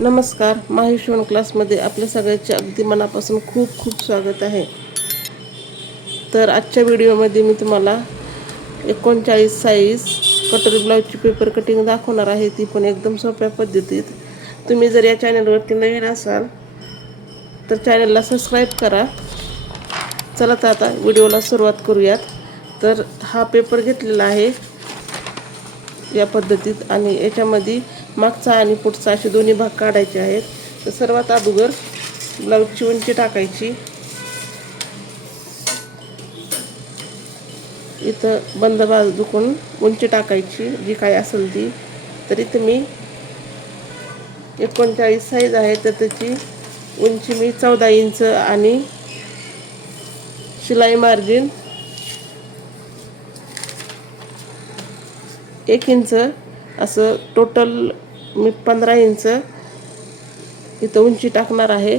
नमस्कार, माही शिवण क्लासमध्ये आपल्या सगळ्यांचे अगदी मनापासून खूप खूप स्वागत आहे. तर आजच्या व्हिडिओमध्ये मी तुम्हाला 39 साईज कटोरी ब्लाऊजची पेपर कटिंग दाखवणार आहे, ती पण एकदम सोप्या पद्धतीत. तुम्ही जर या चॅनलवरती नवीन असाल तर चॅनलला सबस्क्राईब करा. चला तर आता व्हिडिओला सुरुवात करूयात. तर हा पेपर घेतलेला आहे या पद्धतीत आणि याच्यामध्ये मागचा आणि पुढचा असे दोन्ही भाग काढायचे आहेत. तर सर्वात अगोदर ब्लाऊजची उंची टाकायची. इथं बंद बाजूकडून उंची टाकायची जी काय असेल ती. तर इथं मी 39 साईज आहे तर त्याची उंची मी 14 इंच आणि शिलाई मार्जिन 1 इंच असं टोटल मी 15 इंच इथं उंची टाकणार आहे.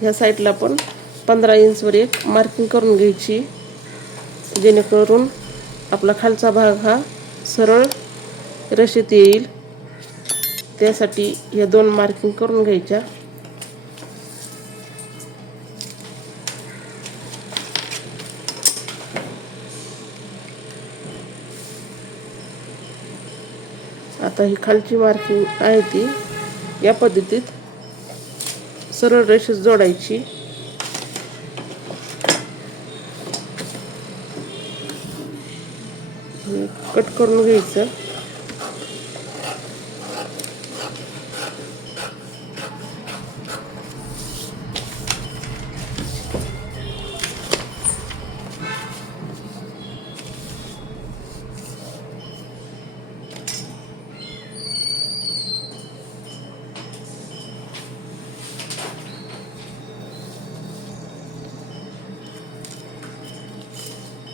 ह्या साईडला पण 15 इंचवर एक मार्किंग करून घ्यायची, जेणेकरून आपला खालचा भाग हा सरळ रेषेत येईल. त्यासाठी या दोन मार्किंग करून घ्यायच्या. आता ही खालची मार्किंग आहे ती या पद्धतीत सरळ रेषेत जोडायची. कट करून घ्यायचं.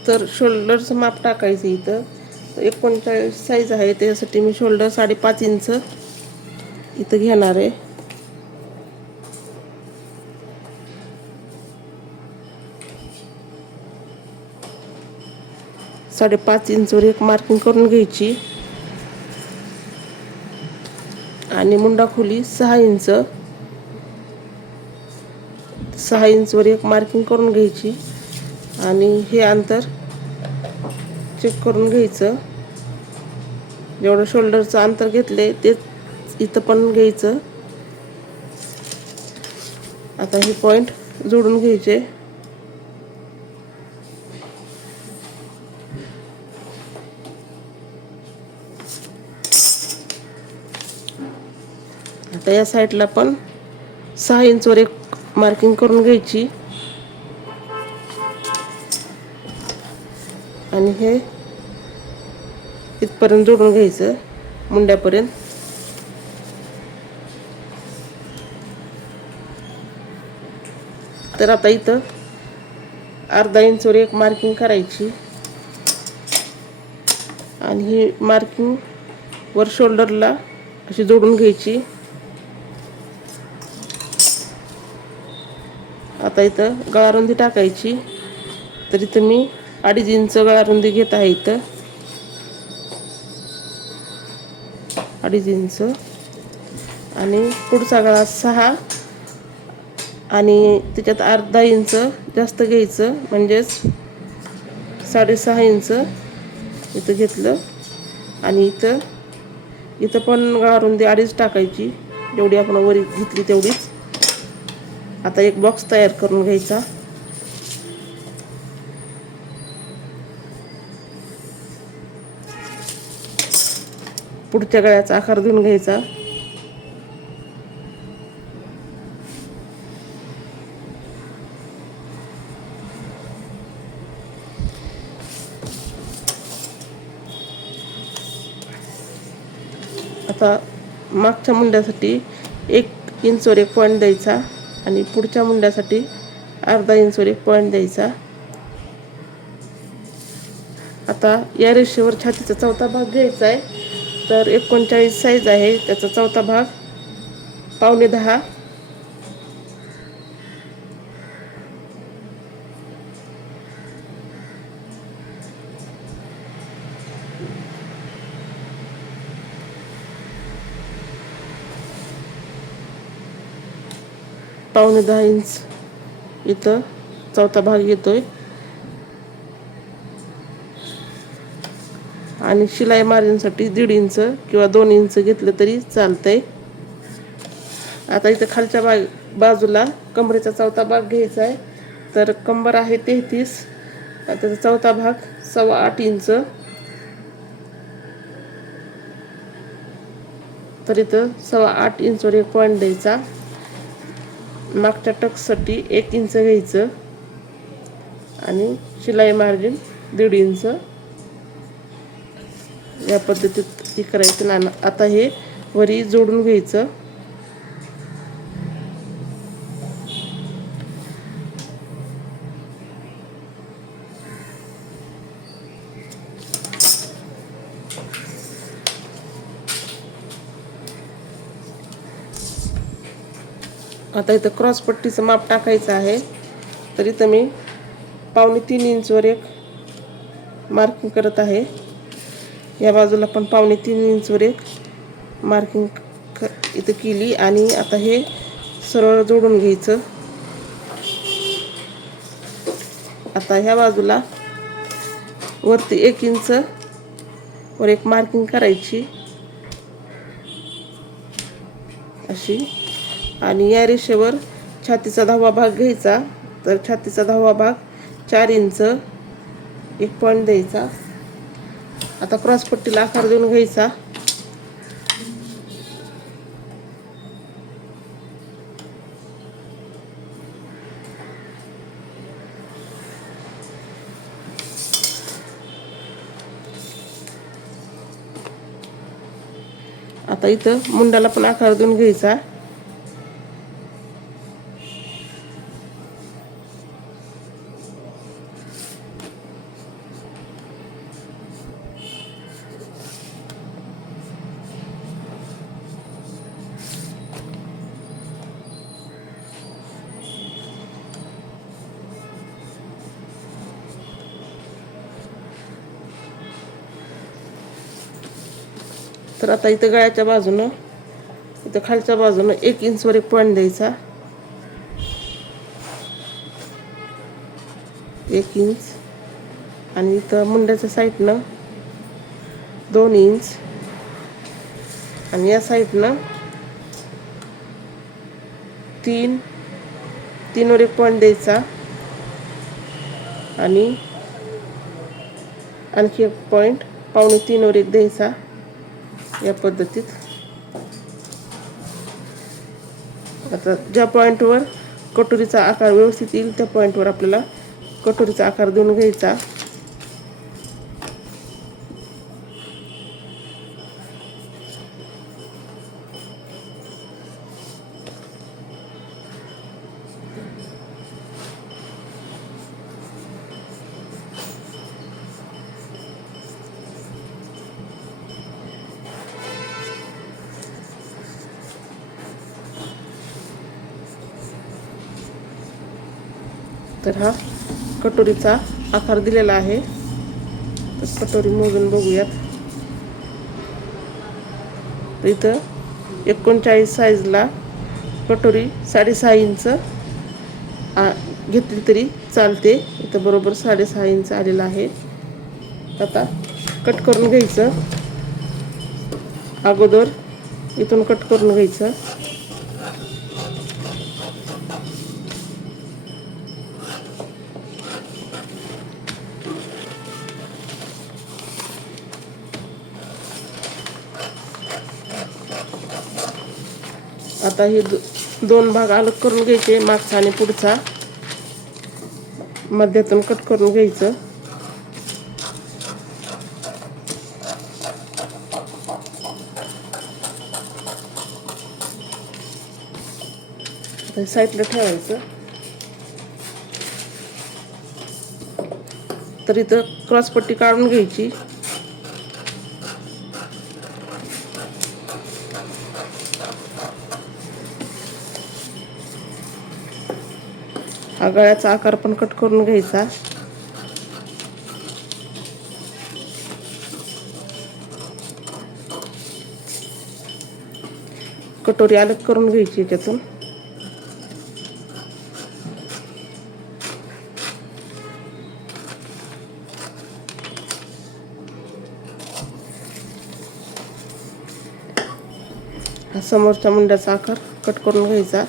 तर शोल्डरचं माप टाकायचं. इथं 39 साईज आहे त्यासाठी मी शोल्डर 5.5 इंच इथं घेणार आहे. साडेपाच इंचवर एक मार्किंग करून घ्यायची आणि मुंडा खोली 6 इंच, 6 इंचवर एक मार्किंग करून घ्यायची आणि हे अंतर चेक करून घ्यायचं. जेवढं शोल्डरचं अंतर घेतले तेच इथं पण घ्यायचं. आता हे पॉईंट जोडून घ्यायचे. आता या साईडला पण 6 इंचवर एक मार्किंग करून घ्यायची आणि हे इथपर्यंत जोडून घ्यायचं मुंड्यापर्यंत. तर आता इथं अर्धा इंचवर एक मार्किंग करायची आणि ही मार्किंग वर शोल्डरला अशी जोडून घ्यायची. आता इथं गळारुंदी टाकायची. तर इथं मी 2.5 इंच गळारुंदी घेत आहे. इथं 2.5 इंच आणि पुढचा गळा 6 आणि त्याच्यात अर्धा इंच जास्त घ्यायचं, म्हणजेच 6.5 इंच इथं घेतलं. आणि इथं पण गळारुंदी 2.5 टाकायची, जेवढी आपण वर घेतली तेवढीच. आता एक बॉक्स तयार करून घ्यायचा. पुढच्या गळ्याचा आकार देऊन घ्यायचा. आता मागच्या मुंड्यासाठी 1 इंचवर एक पॉईंट द्यायचा आणि पुढच्या मुंड्यासाठी अर्धा इंचवर एक पॉईंट द्यायचा. आता या रेषेवर छातीचा चौथा भाग घ्यायचा आहे. तर 39 साईज आहे, त्याचा चौथा भाग 9.25 पावणे 10 इंच इथं चौथा भाग येतोय आणि शिलाई मार्जिनसाठी 1.5 इंच किंवा 2 इंच घेतलं तरी चालतंय. आता इथं खालच्या बाजूला कमरेचा चौथा भाग घ्यायचा आहे. तर कंबर आहे 33, त्याचा चौथा भाग 8.25 इंच. तर इथं 8.25 इंचवर एक पॉईंट द्यायचा. मागच्या टक्ससाठी 1 इंच घ्यायचं आणि शिलाई मार्जिन 1.5 इंच. या पद्धतीत हे करायचं ना. आता हे वरी जोडून घ्यायचं. आता इथं क्रॉस पट्टीचं माप टाकायचं आहे. तर इथं मी पावणे 3 इंचवर एक मार्किंग करत आहे. या बाजूला पण पावणे 3 इंचवर एक मार्किंग इथं केली आणि आता हे सरळ जोडून घ्यायचं. आता ह्या बाजूला वरती 1 इंच वर एक मार्किंग करायची अशी. आणि या रेषेवर छातीचा 10वा भाग घ्यायचा. तर छातीचा 10वा भाग 4 इंच एक पॉईंट द्यायचा. आता क्रॉस पट्टीला आकार देऊन घ्यायचा. आता इथं मुंडाला पण आकार देऊन घ्यायचा. तर आता इथं गळ्याच्या बाजूनं इथं खालच्या बाजूनं 1 इंचवर एक पॉईंट द्यायचा. 1 इंच आणि इथं मुंड्याच्या साईडनं 2 इंच आणि या साईडनं 3 वर एक पॉईंट द्यायचा आणि आणखी एक पॉईंट पावणे 3 वर एक द्यायचा. या पद्धतीत आता ज्या पॉईंटवर कटोरीचा आकार व्यवस्थित येईल त्या पॉईंटवर आपल्याला कटोरीचा आकार देऊन घ्यायचा. तर हा कटोरीचा आकार दिलेला आहे. तर कटोरी मोजून बघूयात. तर इथं 39 साईजला कटोरी 6.5 इंच घेतली तरी चालते. इथं बरोबर 6.5 इंच आलेला आहे. आता कट करून घ्यायचं. अगोदर इथून कट करून घ्यायचं. आता हे 2 भाग अलग करून घ्यायचे, मागचा आणि पुढचा. मध्यातून कट करून घ्यायचं. साईडला ठेवायचं. तर इथं क्रॉस पट्टी काढून घ्यायची. हा गळ्याचा आकार पण कट करून घ्यायचा. कटोरी अलग करून घ्यायची याच्यातून. हा समोरच्या मुंड्याचा आकार कट करून घ्यायचा.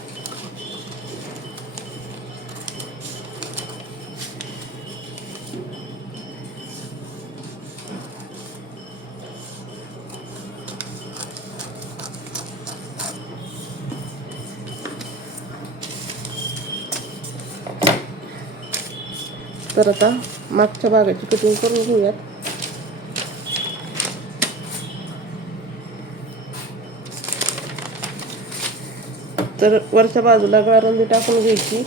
तर आता मागच्या भागाची कटिंग करून घेऊयात. तर वरच्या बाजूला गळारुंदी टाकून घ्यायची.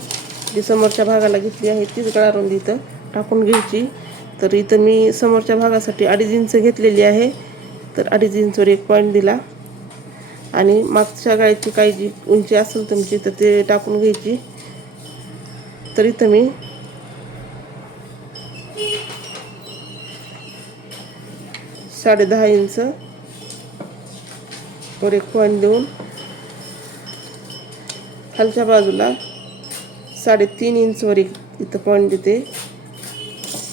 जी समोरच्या भागाला घेतली आहे तीच गळारुंदी इथं टाकून घ्यायची. तर इथं मी समोरच्या भागासाठी 2.5 इंच घेतलेली आहे. तर 2.5 इंचवर एक पॉईंट दिला आणि मागच्या गळ्याची काही जी उंची असेल तुमची तर ते टाकून घ्यायची. तर इथं मी 10.5 इंच वर एक पॉईंट देऊन खालच्या बाजूला 3.5 इंचवर एक इथं पॉईंट देते.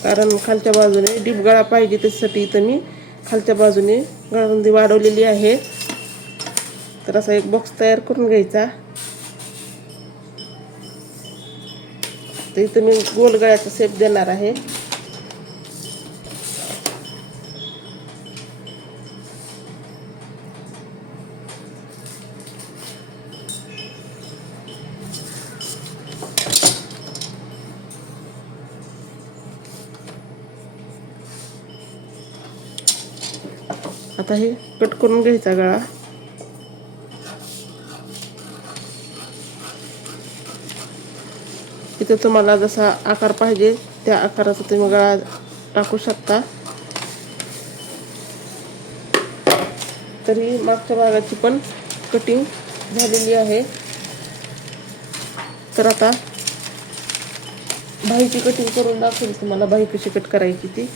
कारण खालच्या बाजूने डीप गळा पाहिजे त्यासाठी इथं मी खालच्या बाजूने गळारुंदी वाढवलेली आहे. तर असा एक बॉक्स तयार करून घ्यायचा. तर इथं मी गोल गळ्याचा शेप देणार आहे. आता हे कट करून घ्यायचा गळा. इथं तुम्हाला जसा आकार पाहिजे त्या आकाराचा तुम्ही गळा टाकू शकता. तरी मागच्या भागाची पण कटिंग झालेली आहे. तर आता बाहीची कटिंग करून दाखवेल तुम्हाला बाही कशी कट करायची ती.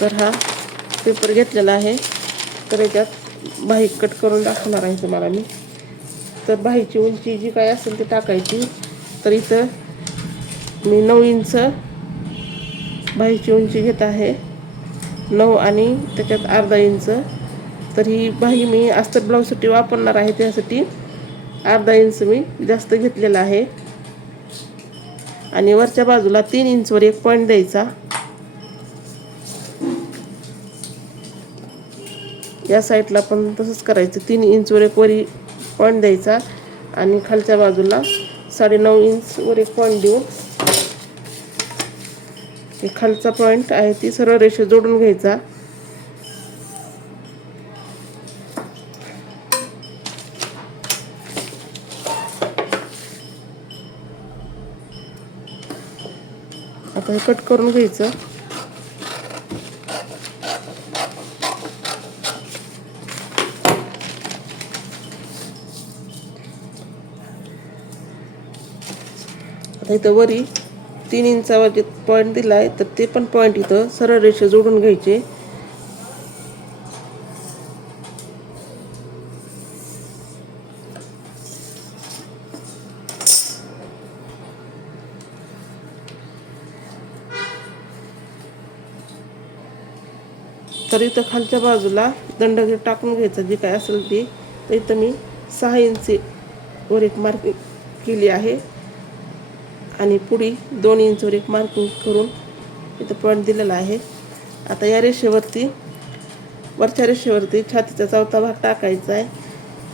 तर हा पेपर घेतलेला आहे. तर याच्यात बाही कट करून दाखवणार आहे तुम्हाला मी. तर बाहीची उंची जी काय असेल ती टाकायची. तर इथं मी 9 इंच बाहीची उंची घेत आहे. 9 आणि त्याच्यात अर्धा इंच. तर ही बाही मी अस्तर ब्लाऊजसाठी वापरणार आहे त्यासाठी अर्धा इंच मी जास्त घेतलेला आहे. आणि वरच्या बाजूला 3 इंचवर एक पॉईंट द्यायचा. या साईडला पण तसंच करायचं. 3 इंचवर एक वरी पॉईंट द्यायचा आणि खालच्या बाजूला 9.5 इंचवर एक पॉईंट देऊन खालचा पॉईंट आहे ती सरळ रेषे जोडून घ्यायचा. आता हे कट करून घ्यायचं. आता इथं वरी 3 इंचावर जे पॉईंट दिला आहे तर ते पण पॉईंट इथं सरळ रेषे जोडून घ्यायचे. तर इथं खालच्या बाजूला दंडगीर टाकून घ्यायचा जी काय असेल ती. तर इथं मी 6 इंच वर एक मार्किंग केली आहे आणि पुढे 2 इंचवर एक मार्किंग करून इथं पॉईंट दिलेला आहे. आता या रेषेवरती वरच्या रेषेवरती छातीचा चौथा भाग टाकायचा आहे.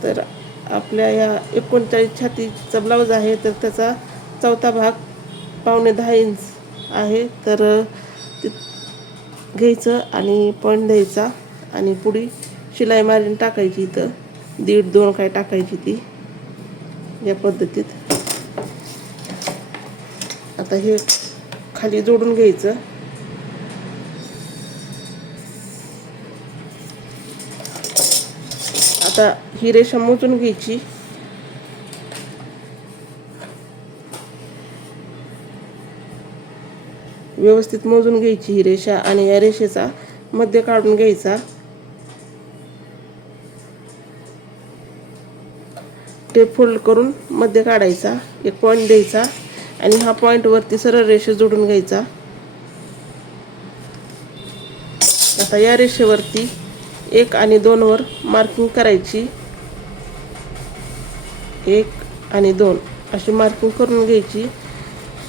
तर आपल्या या 39 छातीचा ब्लाऊज आहे तर त्याचा चौथा भाग 9.25 इंच आहे. तर घ्यायचं आणि पॉईंट द्यायचा आणि पुढे शिलाई मार्जिन टाकायची. इथं 1.5-2 काय टाकायची ती या पद्धतीत. आता हे खाली जोडून घ्यायचं. आता ही रेषा मोजून घ्यायची. व्यवस्थित मोजून घ्यायची ही रेषा आणि या रेषेचा मध्य काढून घ्यायचा. टेप फोल्ड करून मध्य काढायचा. एक पॉईंट द्यायचा आणि हा पॉइंट वरती सरळ रेषे जोडून घ्यायचा. आता या रेषेवरती 1 आणि 2 वर मार्किंग करायची. 1 आणि 2 अशी मार्किंग करून घ्यायची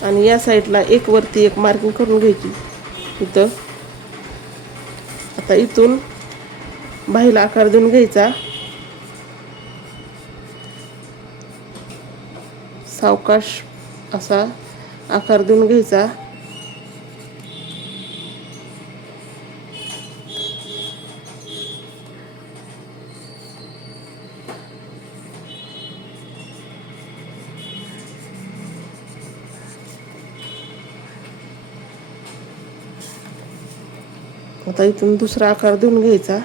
आणि या साईडला 1 वरती 1 मार्किंग करून घ्यायची इथं. आता इथून बाहीला आकार देऊन घ्यायचा. सावकाश असा आकार देऊन घ्यायचा. आता इथून दुसरा आकार देऊन घ्यायचा.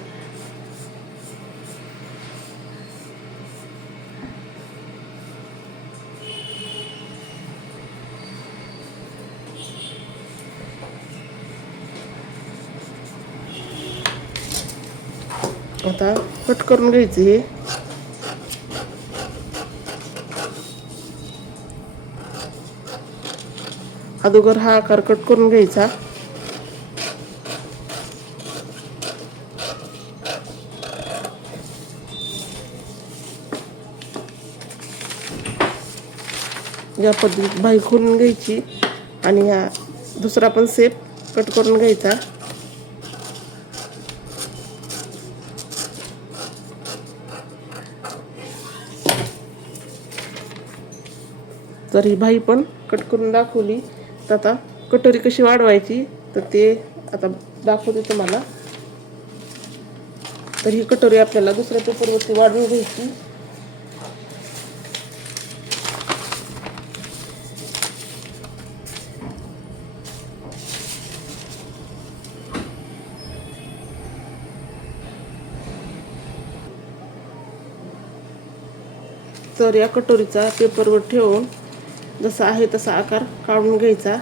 आता कट करून घ्यायचे हे. अगोदर हा आकार कट करून घ्यायचा. या पद्धतीत बाही खोलून घ्यायची आणि हा दुसरा पण सेप कट करून घ्यायचा. तर ही बाही पण कट करून दाखवली. तर आता कटोरी कशी वाढवायची तर ते आता दाखवते तुम्हाला. तर ही कटोरी आपल्याला दुसऱ्या पेपरवरती वाढवून घ्यायची. तर या कटोरीचा पेपरवर ठेवून जसा आहे तसा आकार काढून घ्यायचा.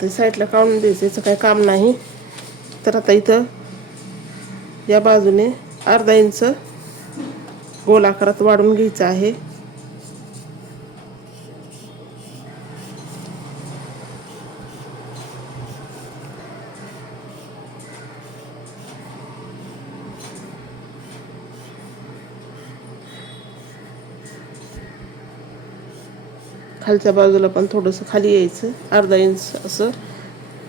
ते साईडला काढून द्यायचं, याचं काही काम नाही. तर आता इथं या बाजूने अर्धा इंच गोल आकारात वाढून घ्यायचं आहे. खालच्या बाजूला पण थोडंसं खाली यायचं, अर्धा इंच असं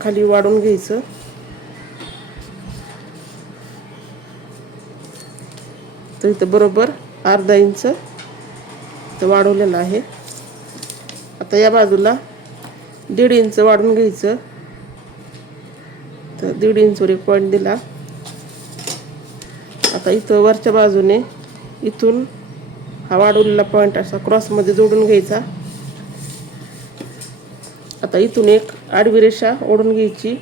खाली वाढून घ्यायचं. तर इथं बरोबर अर्धा इंच इथं वाढवलेलं आहे. आता या बाजूला 1.5 इंच वाढून घ्यायचं. तर 1.5 इंचवर एक पॉईंट दिला. आता इथं वरच्या बाजूने इथून हा वाढवलेला पॉईंट असा क्रॉसमध्ये जोडून घ्यायचा. आता इथून एक आडवी रेषा ओढून घ्यायची.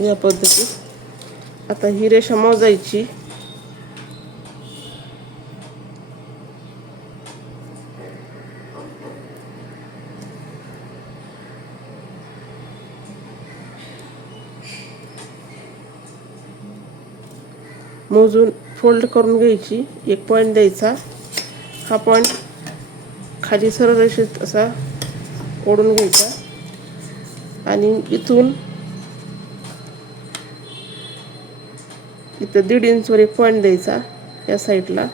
या पद्धतीत आता ही रेषा मोजायची. मोजून फोल्ड करून घ्यायची. एक पॉईंट द्यायचा. हा पॉईंट खाली सरळ रेषेत असा ओढून घ्यायचा आणि इथून इथं 1.5 इंचवर एक पॉईंट द्यायचा या साईडला.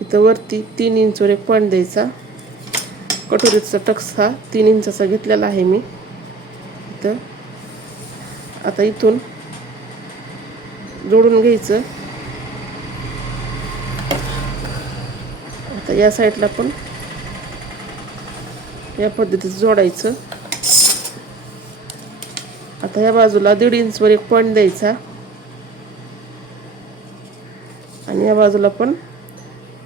इथं वरती 3 इंचवर एक पॉईंट द्यायचा. कटोरीचा टक्स हा 3 इंचाचा घेतलेला आहे मी इथं. आता इथून जोडून घ्यायचं. आता या साईडला पण या पद्धतीचं जोडायचं. आता या बाजूला 1.5 इंचवर एक पॉईंट द्यायचा आणि या बाजूला पण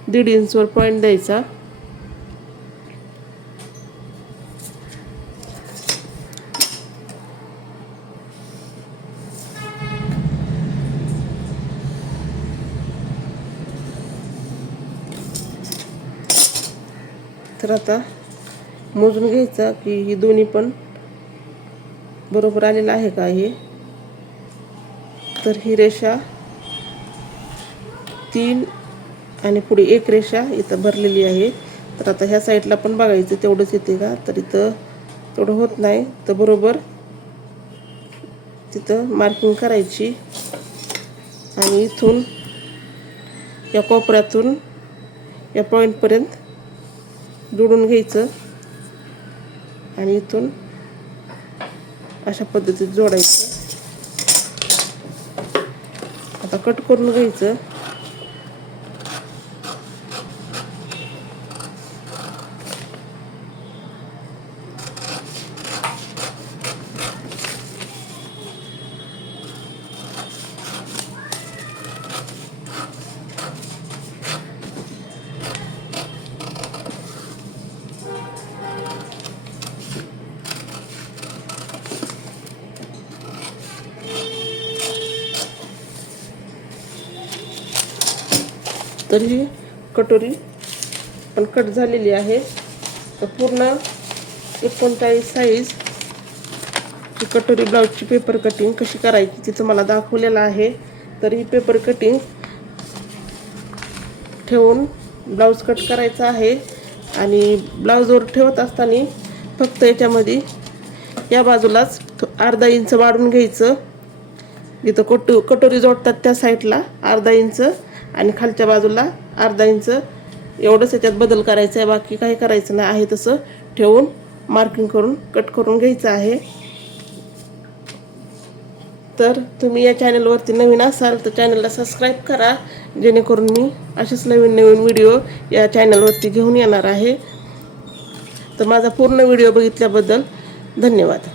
1.5 इंचवर पॉईंट द्यायचा. तर आता मोजून घ्यायचा की ही दोन्ही पण बरोबर आलेलं आहे का हे. तर ही रेषा 3 आणि पुढे एक रेषा इथं भरलेली आहे. तर आता ह्या साईडला पण बघायचं तेवढंच येते का. तर इथं तेवढं होत नाही, तर बरोबर तिथं मार्किंग करायची आणि इथून या कोपऱ्यातून या पॉईंटपर्यंत जोडून घ्यायचं आणि इथून अशा पद्धतीत जोडायचं. आता कट करून घ्यायचं. तर ही कटोरी पण कट झालेली आहे. तर पूर्ण 39 साईज ही कटोरी ब्लाऊजची पेपर कटिंग कशी करायची ती तुम्हाला दाखवलेलं आहे. तर ही पेपर कटिंग ठेवून ब्लाऊज कट करायचा आहे आणि ब्लाऊजवर ठेवत असताना फक्त याच्यामध्ये या बाजूलाच अर्धा इंच वाढून घ्यायचं. जिथं कटोरी जोडतात त्या साईडला अर्धा इंच आणि खालच्या बाजूला अर्धा इंच एवढंच याच्यात बदल करायचा आहे. बाकी काही करायचं नाही. आहे तसं ठेवून मार्किंग करून कट करून घ्यायचं आहे. तर तुम्ही या चॅनलवरती नवीन असाल तर चॅनलला सबस्क्राईब करा, जेणेकरून मी असेच नवीन नवीन व्हिडिओ या चॅनलवरती घेऊन येणार आहे. तर माझा पूर्ण व्हिडिओ बघितल्याबद्दल धन्यवाद.